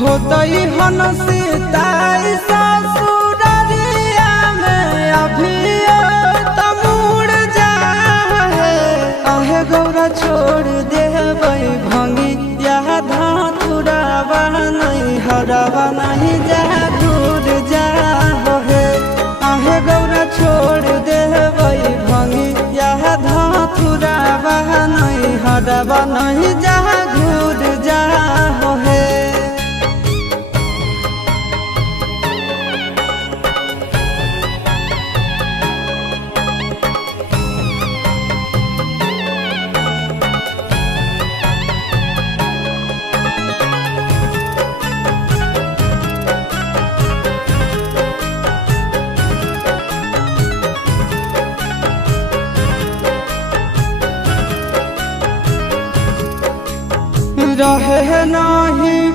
होतई हन सीताई ससुररिया में अभी तो मुड़ जा आहे गौरा छोड़ देबै भंगी यह धातुरावा नहीं हरवा नहीं जा दूर जा हे आहे गौरा छोड़ देबै भंगी यह धातुरावा नहीं हरवा नहीं जा दूर जा हे। रहे नहीं